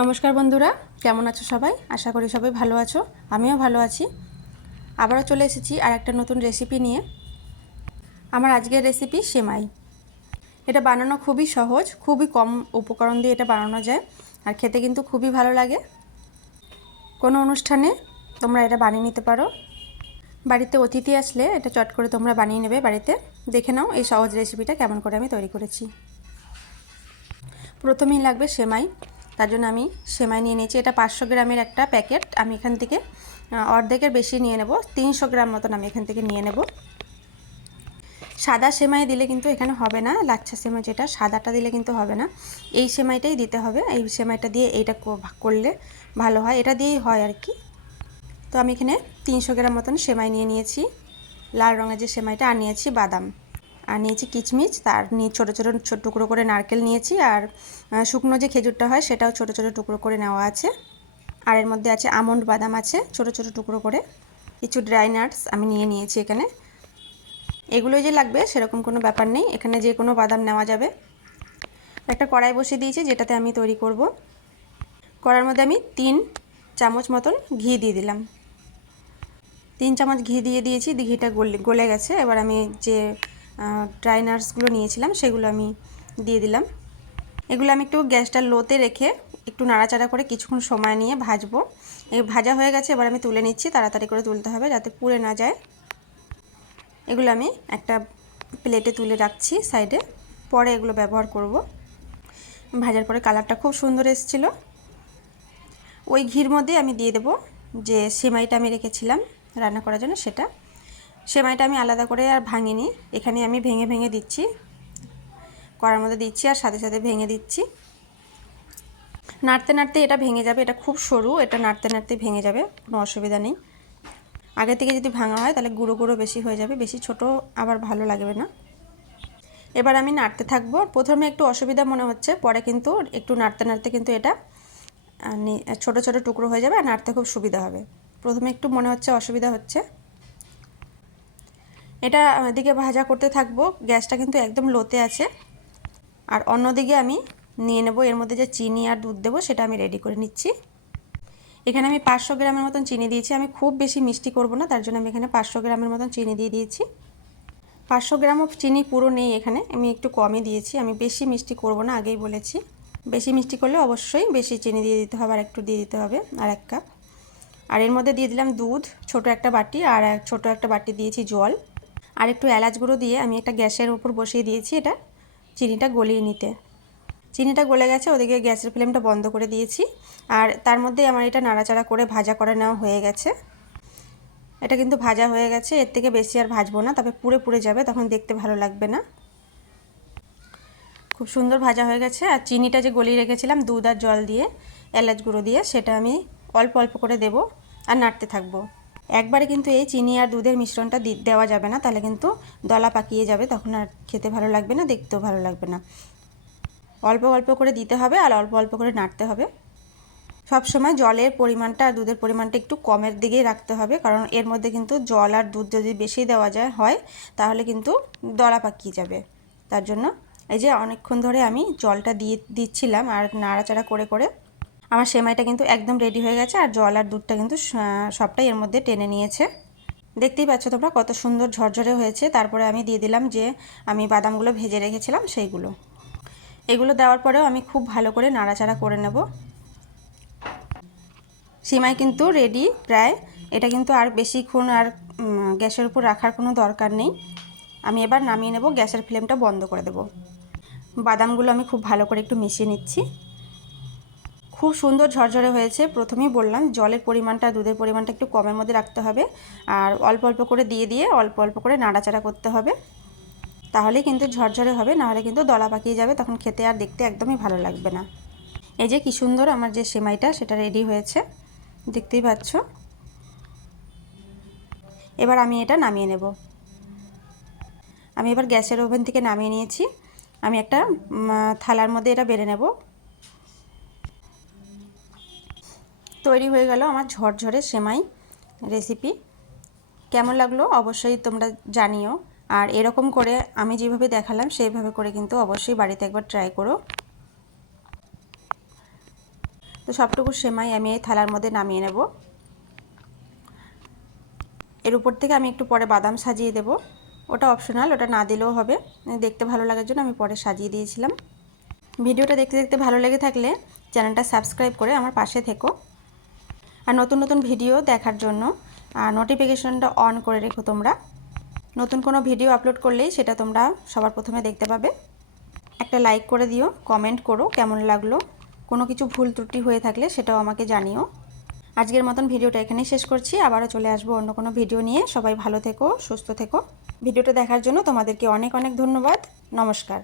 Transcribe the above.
নমস্কার বন্ধুরা, কেমন আছো সবাই? আশা করি সবাই ভালো আছো। আমিও ভালো আছি। আবারও চলে এসেছি আর একটা নতুন রেসিপি নিয়ে। আমার আজকের রেসিপি সেমাই। এটা বানানো খুবই সহজ, খুবই কম উপকরণ দিয়ে এটা বানানো যায়, আর খেতে কিন্তু খুবই ভালো লাগে। কোনো অনুষ্ঠানে তোমরা এটা বানিয়ে নিতে পারো। বাড়িতে অতিথি আসলে এটা চট করে তোমরা বানিয়ে নেবে বাড়িতে। দেখে নাও এই সহজ রেসিপিটা কেমন করে আমি তৈরি করেছি। প্রথমেই লাগবে সেমাই। তার জন্য আমি সেমাই নিয়ে নিয়েছি। এটা 500 গ্রামের একটা প্যাকেট। আমি এখান থেকে অর্ধেকের বেশি নিয়ে নেব, 300 গ্রাম মতন আমি এখান থেকে নিয়ে নেব। সাদা সেমাই দিলে কিন্তু এখানে হবে না, লাচ্ছা সেমাই যেটা সাদাটা দিলে কিন্তু হবে না, এই সেমাইটাই দিতে হবে। এই সেমাইটা দিয়ে এইটা করলে ভালো হয়, এটা দিয়েই হয় আর কি। তো আমি এখানে 300 গ্রাম মতন সেমাই নিয়ে নিয়েছি, লাল রঙের যে সেমাইটা। আর নিয়েছি বাদাম, আর নিয়েছি কিচমিচ, তার নিয়ে ছোটো ছোটো টুকরো করে নারকেল নিয়েছি, আর শুকনো যে খেজুরটা হয় সেটাও ছোটো ছোটো টুকরো করে নেওয়া আছে। আর এর মধ্যে আছে আমন্ড বাদাম আছে ছোটো ছোটো টুকরো করে। কিছু ড্রাই নাটস আমি নিয়ে নিয়েছি এখানে। এগুলোই যে লাগবে সেরকম কোনো ব্যাপার নেই, এখানে যে কোনো বাদাম নেওয়া যাবে। একটা কড়াই বসিয়ে দিয়েছি যেটাতে আমি তৈরি করব। কড়াইয়ের মধ্যে আমি 3 চামচ মতন ঘি দিয়ে দিলাম। 3 চামচ ঘি দিয়ে দিয়েছি, ঘিটা গলে গেছে। এবার আমি যে ড্রাই নাটসগুলো নিয়েছিলাম সেগুলো আমি দিয়ে দিলাম। এগুলো আমি একটু গ্যাসটা লোতে রেখে একটু নাড়াচাড়া করে কিছুক্ষণ সময় নিয়ে ভাজবো। এই ভাজা হয়ে গেছে, এবার আমি তুলে নিচ্ছি। তাড়াতাড়ি করে তুলতে হবে যাতে পুড়ে না যায়। এগুলো আমি একটা প্লেটে তুলে রাখছি সাইডে, পরে এগুলো ব্যবহার করব। ভাজার পরে কালারটা খুব সুন্দর এসেছিলো। ওই ঘির মধ্যে আমি দিয়ে দেব যে সেমাইটা আমি রেখেছিলাম রান্না করার জন্য, সেটা সেমাইটা আমি আলাদা করে আর ভাঙিনি, এখানে আমি ভেঙে ভেঙে দিচ্ছি, কড়ার মধ্যে দিচ্ছি আর সাথে সাথে ভেঙে দিচ্ছি। নাড়তে নাড়তে এটা ভেঙে যাবে, এটা খুব সরু, এটা নাড়তে নাড়তে ভেঙে যাবে, কোনো অসুবিধা নেই। আগে থেকে যদি ভাঙা হয় তাহলে গুঁড়ো গুঁড়ো বেশি হয়ে যাবে, বেশি ছোট আবার ভালো লাগবে না। এবার আমি নাড়তে থাকবো। প্রথমে একটু অসুবিধা মনে হচ্ছে, পরে কিন্তু একটু নাড়তে নাড়তে কিন্তু এটা ছোট ছোট টুকরো হয়ে যাবে আর নাড়তে খুব সুবিধা হবে। প্রথমে একটু মনে হচ্ছে অসুবিধা হচ্ছে। এটা এদিকে ভাজা করতে থাকবো, গ্যাসটা কিন্তু একদম লোতে আছে। আর অন্যদিকে আমি নিয়ে নেব এর মধ্যে যে চিনি আর দুধ দেবো, সেটা আমি রেডি করে নিচ্ছি। এখানে আমি 500 গ্রামের মতন চিনি দিয়েছি। আমি খুব বেশি মিষ্টি করব না, তার জন্য আমি এখানে 500 গ্রামের মতন চিনি দিয়ে দিয়েছি। 500 গ্রামও চিনি পুরো নেই এখানে, আমি একটু কমই দিয়েছি। আমি বেশি মিষ্টি করব না, আগেই বলেছি। বেশি মিষ্টি করলে অবশ্যই বেশি চিনি দিয়ে দিতে হবে, আর একটু দিয়ে দিতে হবে, আর 1 কাপ। আর এর মধ্যে দিয়ে দিলাম দুধ ছোট একটা বাটি, আর ছোট একটা বাটি দিয়েছি জল, আর একটু এলাচ গুঁড়ো দিয়ে আমি একটা গ্যাসের উপর বসিয়ে দিয়েছি এটা চিনিটা গলিয়ে নিতে। চিনিটা গলে গেছে, ওদিকে গ্যাসের ফ্লেমটা বন্ধ করে দিয়েছি। আর তার মধ্যে আমার এটা নাড়াচাড়া করে ভাজা করে নেওয়া হয়ে গেছে। এটা কিন্তু ভাজা হয়ে গেছে, এর থেকে বেশি আর ভাজবো না, তবে পুড়ে পুড়ে যাবে, তখন দেখতে ভালো লাগবে না। খুব সুন্দর ভাজা হয়ে গেছে। আর চিনিটা যে গলিয়ে রেখেছিলাম দুধ আর জল দিয়ে, এলাচ গুঁড়ো দিয়ে, সেটা আমি অল্প অল্প করে দেব আর নাড়তে থাকবো। একবারে কিন্তু এই চিনি আর দুধের মিশ্রণটা দেওয়া যাবে না, তাহলে কিন্তু দলা পাকিয়ে যাবে, তখন আর খেতে ভালো লাগবে না, দেখতেও ভালো লাগবে না। অল্প অল্প করে দিতে হবে আর অল্প অল্প করে নাড়তে হবে। সব সময় জলের পরিমাণটা আর দুধের পরিমাণটা একটু কমের দিকেই রাখতে হবে, কারণ এর মধ্যে কিন্তু জল আর দুধ যদি বেশি দেওয়া হয় তাহলে কিন্তু দলা পাকিয়ে যাবে। তার জন্য এই যে অনেকক্ষণ ধরে আমি জলটা দিচ্ছিলাম আর নাড়াচাড়া করে করে আমার সেমাইটা কিন্তু একদম রেডি হয়ে গেছে। আর জল আর দুধটা কিন্তু সবটাই এর মধ্যে টেনে নিয়েছে। দেখতেই পাচ্ছ তোমরা কত সুন্দর ঝরঝরে হয়েছে। তারপরে আমি দিয়ে দিলাম যে আমি বাদামগুলো ভেজে রেখেছিলাম সেইগুলো। এগুলো দেওয়ার পরেও আমি খুব ভালো করে নাড়াচাড়া করে নেব। সিমাই কিন্তু রেডি প্রায়। এটা কিন্তু আর বেশিক্ষণ আর গ্যাসের উপর রাখার কোনো দরকার নেই। আমি এবার নামিয়ে নেব, গ্যাসের ফ্লেমটা বন্ধ করে দেব। বাদামগুলো আমি খুব ভালো করে একটু মিশিয়ে নিচ্ছি। খুব সুন্দর ঝরঝরে হয়েছে। প্রথমেই বললাম জলের পরিমাণটা দুধের পরিমাণটা একটু কমের মধ্যে রাখতে হবে, আর অল্প অল্প করে দিয়ে অল্প অল্প করে নাড়াচাড়া করতে হবে, তাহলে কিন্তু ঝরঝরে হবে, নাহলে কিন্তু দলা পাকিয়ে যাবে, তখন খেতে আর দেখতে একদমই ভালো লাগবে না। এই যে কি সুন্দর আমার যে সেমাইটা সেটা রেডি হয়েছে, দেখতেই পাচ্ছ। এবার আমি এটা নামিয়ে নেব। আমি এবার গ্যাসের ওভেন থেকে নামিয়ে নিয়েছি। আমি একটা থালার মধ্যে এটা বেড়ে নেব। তৈরি হয়ে গেল আমার ঝরঝরে সেমাই রেসিপি। কেমন লাগলো অবশ্যই তোমরা জানিও। আর এরকম করে আমি যেভাবে দেখালাম সেইভাবে করে কিন্তু অবশ্যই বাড়িতে একবার ট্রাই করো। তো সবটুকু সেমাই আমি এই থালার মধ্যে নামিয়ে নেব। এর উপর থেকে আমি একটু পরে বাদাম সাজিয়ে দেব, ওটা অপশনাল, ওটা না দিলেও হবে, দেখতে ভালো লাগার জন্য আমি পরে সাজিয়ে দিয়েছিলাম। ভিডিওটা দেখতে দেখতে ভালো লেগে থাকলে চ্যানেলটা সাবস্ক্রাইব করে আমার পাশে থেকো। আর নতুন নতুন ভিডিও দেখার জন্য নোটিফিকেশনটা অন করে রেখো তোমরা। নতুন কোনো ভিডিও আপলোড করলেই সেটা তোমরা সবার প্রথমে দেখতে পাবে। একটা লাইক করে দিও, কমেন্ট করো কেমন লাগলো, কোনো কিছু ভুল ত্রুটি হয়ে থাকলে সেটাও আমাকে জানিও। আজকের মতন ভিডিওটা এখানেই শেষ করছি, আবারও চলে আসবো অন্য কোনো ভিডিও নিয়ে। সবাই ভালো থেকো, সুস্থ থেকো। ভিডিওটা দেখার জন্য তোমাদেরকে অনেক অনেক ধন্যবাদ। নমস্কার।